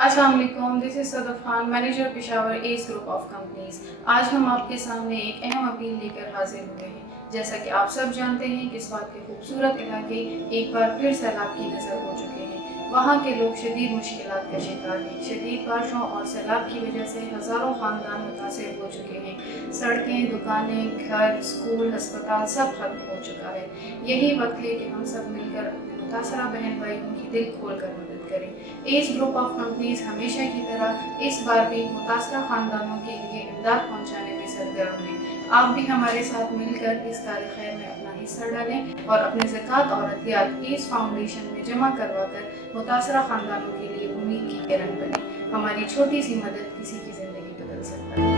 अस्सलाम वालेकुम, this is Sadaf Khan, manager Peshawar S group of companies. आज हम आपके सामने एक अहम अपील लेकर हाजिर हुए हैं। जैसा कि आप सब जानते हैं कि इस बात के खूबसूरत इलाके एक बार फिर सैलाब की नज़र हो चुके हैं। वहाँ के लोग शदीद मुश्किलात का शिकार हैं। शदीद बारिशों और सैलाब की वजह से हज़ारों ख़ानदान मुतासिर हो चुके हैं। सड़कें, दुकानें, घर, स्कूल, अस्पताल सब खत्म हो चुका है। यही वक्त है कि हम सब मिलकर अपने मुतासरा बहन भाइयों की दिल खोल कर मदद करें। एस ग्रुप ऑफ कंपनीज हमेशा की तरह इस बार भी मुतासरा ख़ानदानों के लिए इमदाद पहुँचाने में सरगर्म है। आप भी हमारे साथ मिलकर इस कार्य खैर में अपना हिस्सा डालें और अपने ज़कात और अतियात एस फाउंडेशन में जमा करवा कर मुतासरा ख़ानदानों के लिए उम्मीद की किरण बने। हमारी छोटी सी मदद किसी की ज़िंदगी बदल सकता है।